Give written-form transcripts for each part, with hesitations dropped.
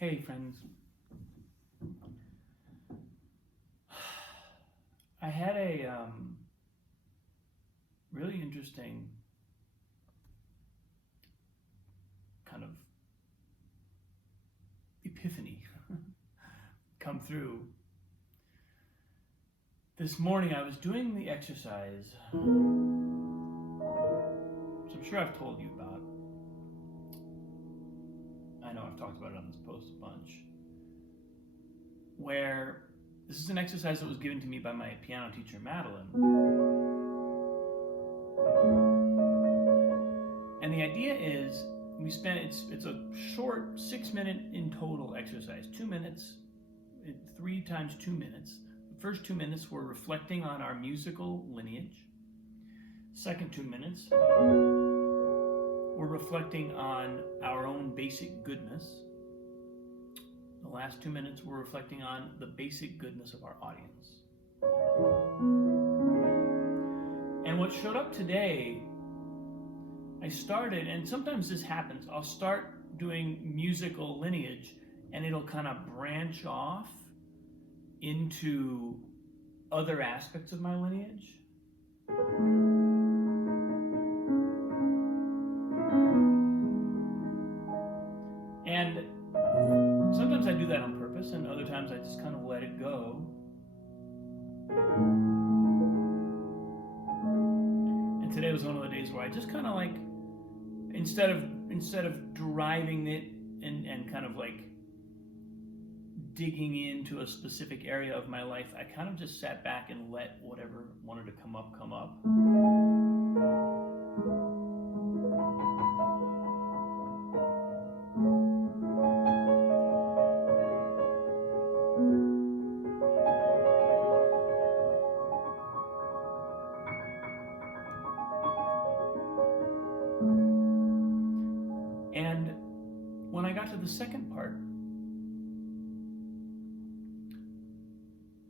Hey friends, I had a really interesting kind of epiphany come through. This morning I was doing the exercise, which I'm sure I've told you about. I know I've talked about it on this post a bunch, where this is an exercise that was given to me by my piano teacher, Madeline. And the idea is it's a short 6-minute in total exercise, 2 minutes, 3 times 2 minutes. The first 2 minutes we're reflecting on our musical lineage. Second 2 minutes, we're reflecting on our own basic goodness. The last 2 minutes, we're reflecting on the basic goodness of our audience. And what showed up today, I started, and sometimes this happens, I'll start doing musical lineage and it'll kind of branch off into other aspects of my lineage. And sometimes I do that on purpose, and other times I just kind of let it go. And today was one of the days where I just kind of like, instead of driving it and kind of like digging into a specific area of my life, I kind of just sat back and let whatever wanted to come up, come up. And when I got to the second part,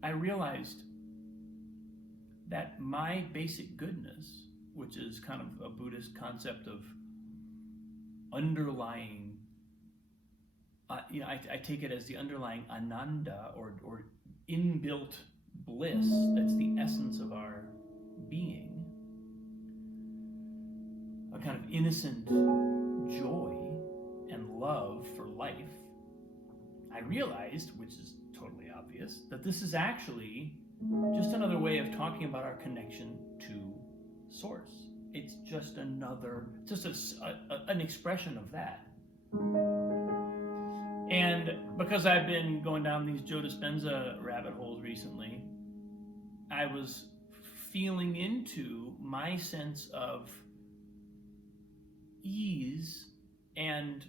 I realized that my basic goodness, which is kind of a Buddhist concept of underlying, I take it as the underlying ananda or inbuilt bliss, that's the essence of our being, a kind of innocent joy and love for life. I realized, which is totally obvious, that this is actually just another way of talking about our connection to Source. It's just an expression of that. And because I've been going down these Joe Dispenza rabbit holes recently, I was feeling into my sense of ease and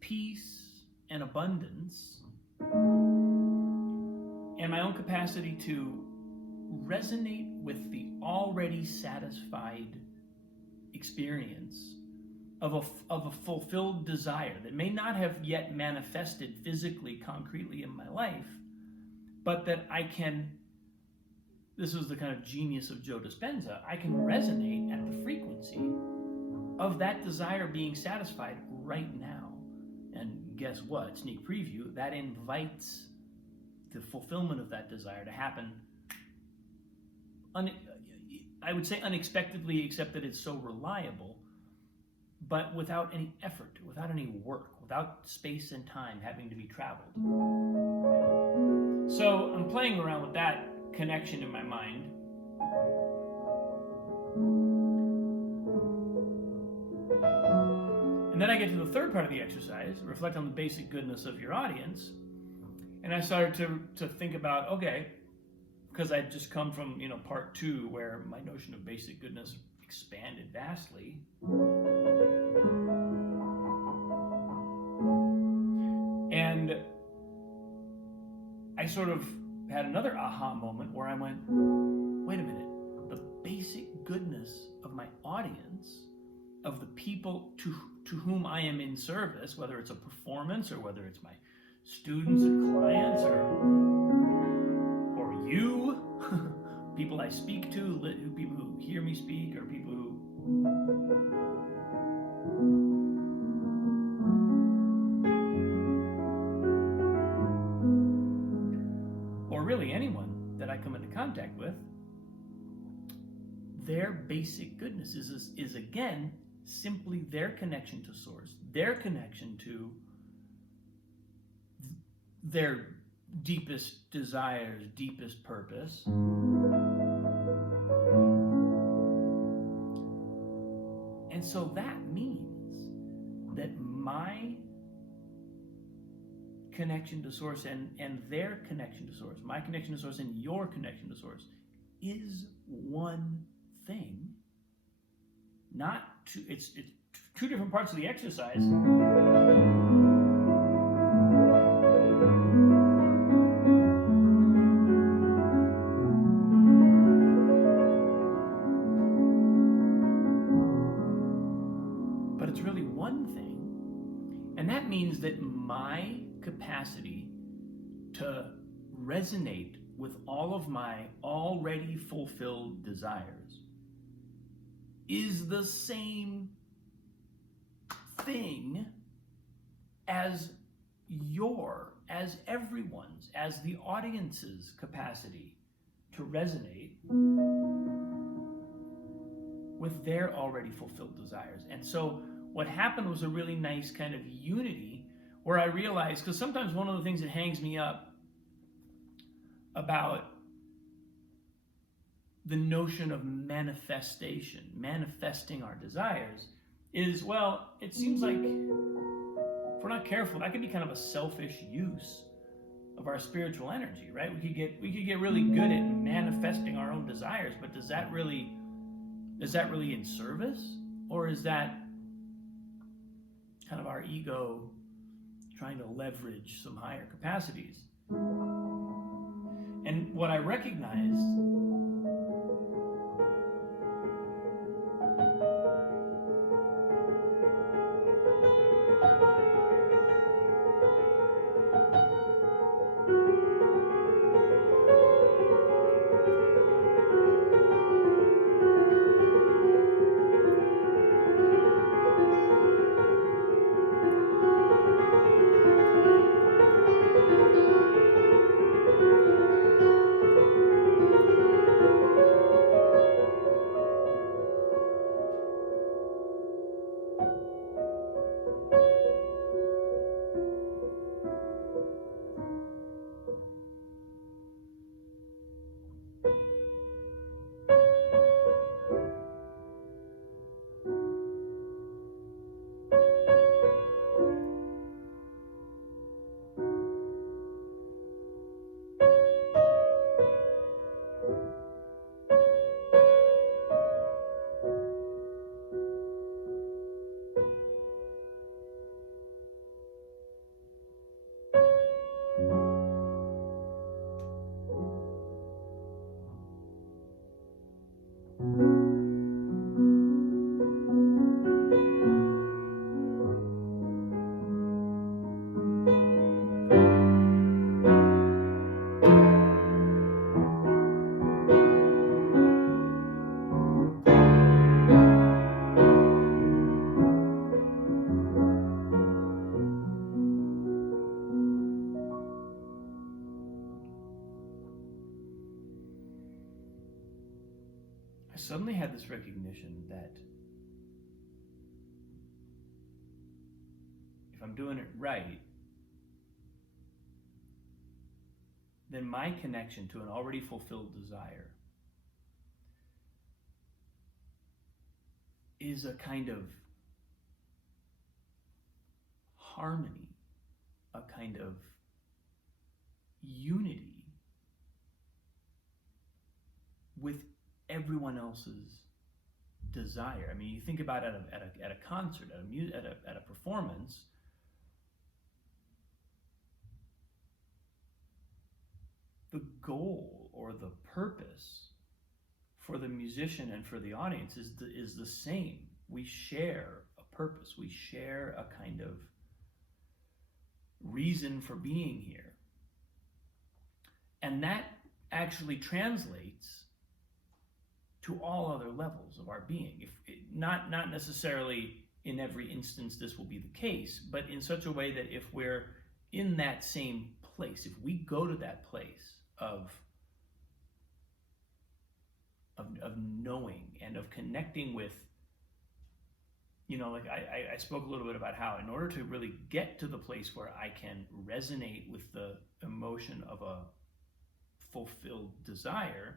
peace and abundance, and my own capacity to resonate with the already satisfied experience of a fulfilled desire that may not have yet manifested physically, concretely in my life, but that I can, this was the kind of genius of Joe Dispenza, I can resonate at the frequency of that desire being satisfied right now. And guess what? Sneak preview, that invites the fulfillment of that desire to happen, I would say unexpectedly, except that it's so reliable, but without any effort, without any work, without space and time having to be traveled. So I'm playing around with that connection in my mind. And then I get to the third part of the exercise, reflect on the basic goodness of your audience. And I started to think about, okay, because I'd just come from, part 2, where my notion of basic goodness expanded vastly. And I sort of had another aha moment where I went, wait a minute, the basic goodness of my audience, of the people to whom I am in service, whether it's a performance or whether it's my students and clients or you, people I speak to, people who hear me speak, or people who come into contact with, their basic goodness is again simply their connection to source, their connection to their deepest desires, deepest purpose. And so that means that my connection to source and their connection to source, my connection to source and your connection to source, is one thing. Not two, it's two different parts of the exercise. But it's really one thing. And that means that my capacity to resonate with all of my already fulfilled desires is the same thing as as everyone's, as the audience's capacity to resonate with their already fulfilled desires. And so what happened was a really nice kind of unity where I realized, because sometimes one of the things that hangs me up about the notion of manifestation, manifesting our desires, is, well, it seems like if we're not careful, that could be kind of a selfish use of our spiritual energy, right? We could get really good at manifesting our own desires, but is that really in service? Or is that kind of our ego trying to leverage some higher capacities? And what I recognized suddenly had this recognition that if I'm doing it right, then my connection to an already fulfilled desire is a kind of harmony, a kind of unity with everyone else's desire. I mean, you think about it at a concert, at a performance. The goal or the purpose for the musician and for the audience is the same. We share a purpose. We share a kind of reason for being here. And that actually translates to all other levels of our being. Not necessarily in every instance this will be the case, but in such a way that if we're in that same place, if we go to that place of of knowing and of connecting with, like I spoke a little bit about how in order to really get to the place where I can resonate with the emotion of a fulfilled desire,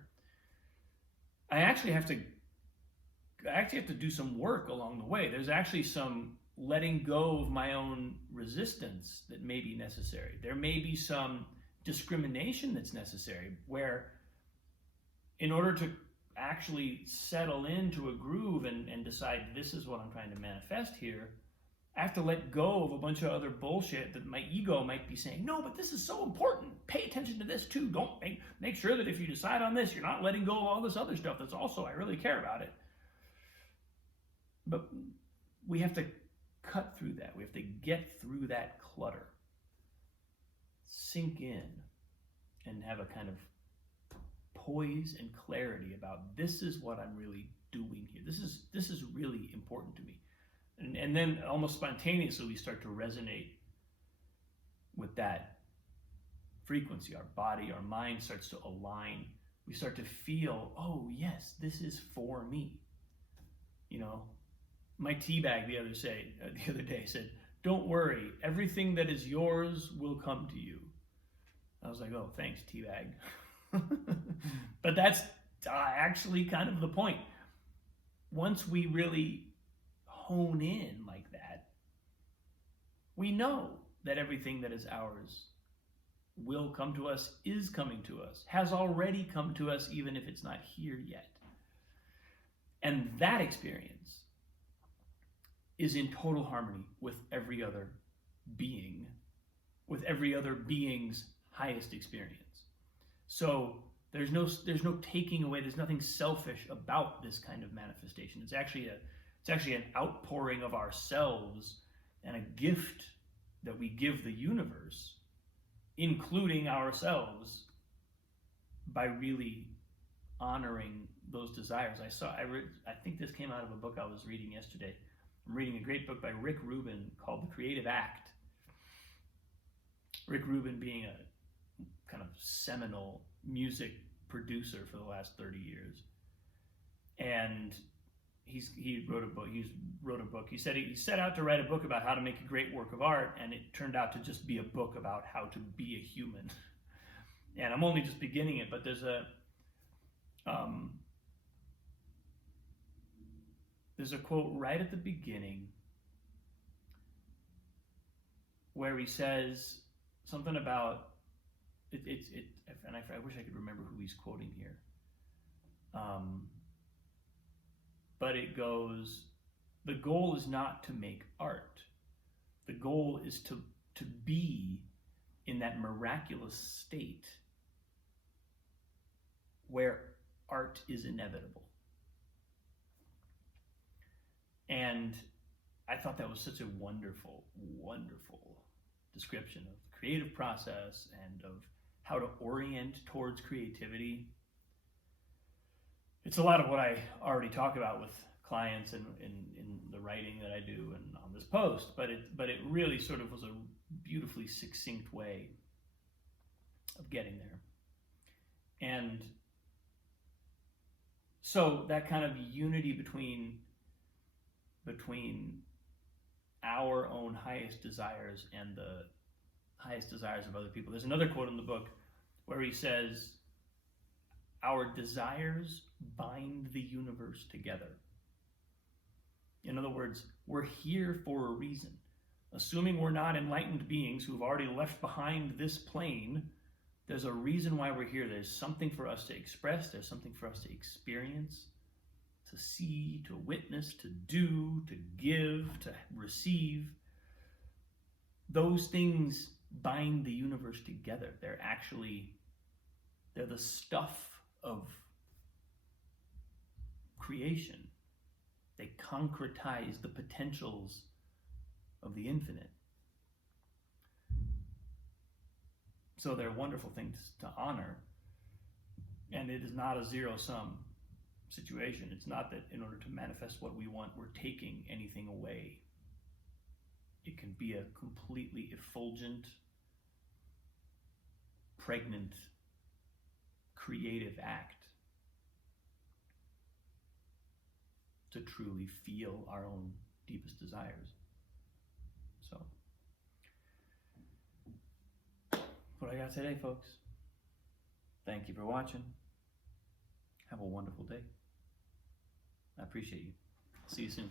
I actually have to do some work along the way. There's actually some letting go of my own resistance that may be necessary. There may be some discrimination that's necessary, where in order to actually settle into a groove and decide this is what I'm trying to manifest here, I have to let go of a bunch of other bullshit that my ego might be saying, no, but this is so important. Pay attention to this too. Don't make sure that if you decide on this, you're not letting go of all this other stuff that's also, I really care about it. But we have to cut through that. We have to get through that clutter, sink in, and have a kind of poise and clarity about this is what I'm really doing here. This is really important to me. And then almost spontaneously we start to resonate with that frequency. Our body, our mind starts to align. We start to feel, oh yes, this is for me. My tea bag the other day said, don't worry, everything that is yours will come to you. I was like, oh, thanks, tea bag. But that's actually kind of the point. Once we really hone in like that, we know that everything that is ours will come to us, is coming to us, has already come to us, even if it's not here yet. And that experience is in total harmony with every other being, with every other being's highest experience. So there's no taking away. There's nothing selfish about this kind of manifestation. It's actually an outpouring of ourselves and a gift that we give the universe, including ourselves, by really honoring those desires. I think this came out of a book I was reading yesterday. I'm reading a great book by Rick Rubin called The Creative Act. Rick Rubin being a kind of seminal music producer for the last 30 years. And he wrote a book. He said he set out to write a book about how to make a great work of art, and it turned out to just be a book about how to be a human. And I'm only just beginning it, but there's a quote right at the beginning where he says something about and I wish I could remember who he's quoting here. But it goes, the goal is not to make art. The goal is to be in that miraculous state where art is inevitable. And I thought that was such a wonderful, wonderful description of the creative process and of how to orient towards creativity. It's a lot of what I already talk about with clients and in the writing that I do and on this post, but it really sort of was a beautifully succinct way of getting there. And so that kind of unity between our own highest desires and the highest desires of other people. There's another quote in the book where he says, our desires bind the universe together. In other words, we're here for a reason. Assuming we're not enlightened beings who've already left behind this plane, there's a reason why we're here. There's something for us to express. There's something for us to experience, to see, to witness, to do, to give, to receive. Those things bind the universe together. They're the stuff of creation. They concretize the potentials of the infinite. So they're wonderful things to honor. And it is not a zero-sum situation. It's not that in order to manifest what we want, we're taking anything away. It can be a completely effulgent, pregnant, creative act. to truly feel our own deepest desires. So, what I got today, folks. Thank you for watching. Have a wonderful day. I appreciate you. See you soon.